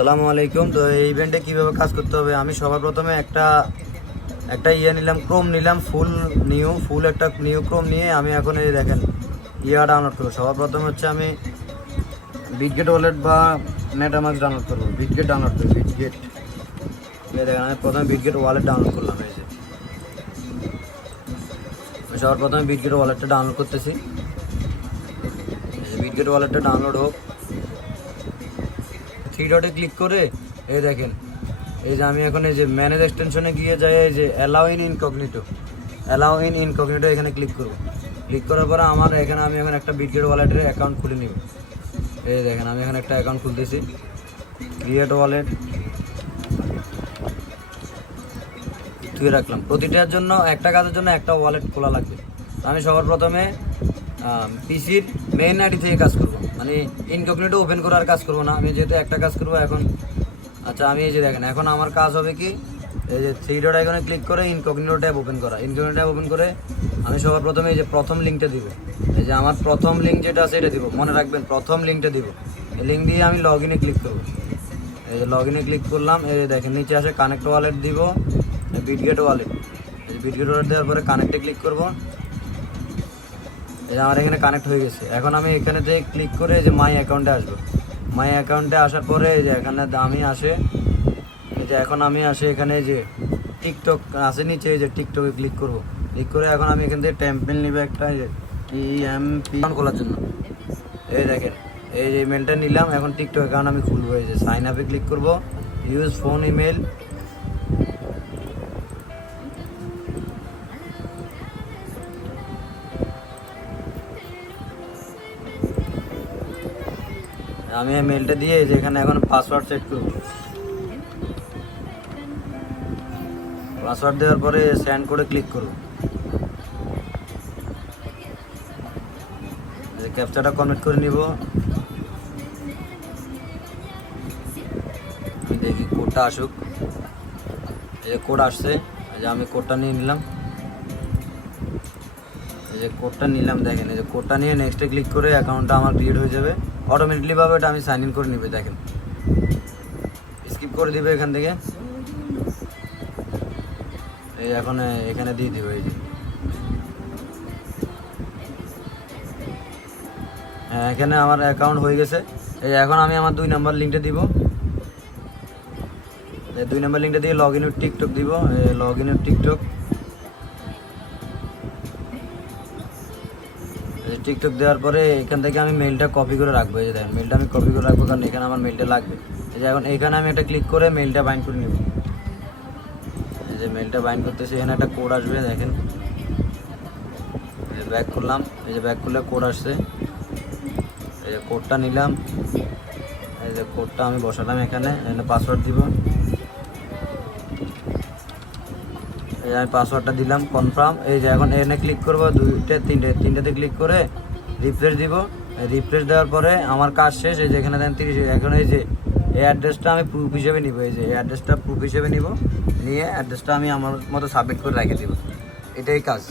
আসসালামু আলাইকুম। তো এই ইভেন্টে কীভাবে কাজ করতে হবে, আমি সবার প্রথমে একটা নিলাম, ক্রোম নিলাম, ফুল একটা নিউ ক্রোম নিয়ে আমি এখন এই দেখেন ডাউনলোড করবো। সবার প্রথমে হচ্ছে আমি বিটগেট ওয়ালেট বা মেটামাস্ক ডাউনলোড করবো। বিটগেট এই দেখেন আমি প্রথমে বিটগেট ওয়ালেট ডাউনলোড করলাম। এই যে আমি সবার প্রথমে বিটগেট ওয়ালেটটা ডাউনলোড করতেছি। বিটগেট ওয়ালেটটা ডাউনলোড হোক, 3 ডটে ক্লিক করে এই দেখেন এই যে আমি এখন এই যে ম্যানেজ এক্সটেনশনে গিয়ে যাই, এই যে অ্যালাউ ইন ইনকগনিটো এখানে ক্লিক করব। ক্লিক করার পরে আমার এখানে আমি এখন একটা বিটগেট ওয়ালেটের অ্যাকাউন্ট খুলে নিব। এই দেখেন আমি এখানে একটা অ্যাকাউন্ট খুলতেছি, ক্রিয়েট ওয়ালেট ধুয়ে রাখলাম। প্রতিটার জন্য একটা কাজের জন্য একটা ওয়ালেট খোলা লাগবে। আমি সবার প্রথমে পিসির মেইন আইডি থেকে কাজ করব, মানে ইনকগনিটো ওপেন করার কাজ করব না। আমি যেহেতু একটা কাজ করব এখন, আচ্ছা আমি এই যে দেখেন এখন আমার কাজ হবে কি, এই যে 3 ডট আইকনে ক্লিক করে ইনকগনিটো ট্যাব ওপেন করা। ইনকগনিটো ট্যাব ওপেন করে আমি সবার প্রথমে এই যে প্রথম লিঙ্কটা দিব। এই যে আমার প্রথম লিঙ্ক যেটা আছে এটা দিব, মনে রাখবেন প্রথম লিঙ্কটা দিব। এই লিঙ্ক দিয়ে আমি লগ ইনে ক্লিক করব। এই যে লগ ইনে ক্লিক করলাম, এই যে দেখেন নিচে আসে কানেক্ট ওয়ালেট দিব, বিটগেট ওয়ালেট। এই যে বিটগেট ওয়ালেট দেওয়ার পরে কানেক্টে ক্লিক করব। এই যে আমার এখানে কানেক্ট হয়ে গেছে। এখন আমি এখানে থেকে ক্লিক করে এই যে মাই অ্যাকাউন্টে আসবো। মাই অ্যাকাউন্টে আসার পরে এই যে এখানে আমি আসে, এই যে এখন আমি আসে এখানে যে টিকটক আছে নিচে, এই যে টিকটকে ক্লিক করব। ক্লিক করে এখন আমি এখান থেকে টেম্পেল নিবে একটা টিএমপি খোলার জন্য। এই দেখেন এই যে ইমেলটা নিলাম, এখন টিকটক অ্যাকাউন্ট আমি খুলবো। এই যে সাইন আপে ক্লিক করব, ইউজ ফোন ইমেল। আমি এই মেলটা দিয়ে যে এখানে এখন পাসওয়ার্ড সেট করব। পাসওয়ার্ড দেওয়ার পরে সেন্ড করে ক্লিক করব। ক্যাপচাটা কমপ্লিট করে নিব। দেখি কোডটা আসুক। এই যে কোড আসছে, এই যে আমি কোডটা নিয়ে নিলাম। এই যে কোডটা নিলাম, দেখেন এই যে কোডটা নিয়ে নেক্সটে ক্লিক করে অ্যাকাউন্টটা আমার ক্রিয়েট হয়ে যাবে অটোমেটিকলিভাবে। এটা আমি সাইন ইন করে নিবে, দেখেন স্কিপ করে দিবে এখান থেকে। এই এখন এখানে দিয়ে দিব। এই যে হ্যাঁ এখানে আমার অ্যাকাউন্ট হয়ে গেছে। এই এখন আমি আমার 2 নাম্বার লিঙ্কটা দিব। এই 2 নাম্বার লিঙ্কটা দিয়ে লগ ইন উইথ টিকটক দিব। লগ ইন উইথ টিকটক দেওয়ার পরে এখান থেকে আমি মেলটা কপি করে রাখবো। এই যে দেখেন মেলটা আমি কপি করে রাখবো, কারণ এখানে আমার মেলটা লাগবে। এই যে এখন এখানে আমি একটা ক্লিক করে মেলটা বাইন্ড করে নেব। এই যে মেলটা বাইন্ড করতেছি, এখানে একটা কোড আসবে, দেখেন ব্যাক করলাম। এই যে ব্যাক করলে কোড আসছে, এই যে কোডটা নিলাম। এই যে কোডটা আমি বসালাম এখানে পাসওয়ার্ড দিব। এই আমি পাসওয়ার্ডটা দিলাম, কনফার্ম। এই যে এখন এখানে ক্লিক করবো, 2টে 3টেতে ক্লিক করে রিফ্রেশ দিব। রিফ্রেশ দেওয়ার পরে আমার কাজ শেষ। এই যে এখানে দেন 30। এখন এই যে এই অ্যাড্রেসটা আমি প্রুফ হিসেবে নিব। এই যে এই অ্যাড্রেসটা প্রুফ হিসেবে নিব, নিয়ে অ্যাড্রেসটা আমি আমার মতো সাবমিট করে রেখে দিব। এটাই কাজ।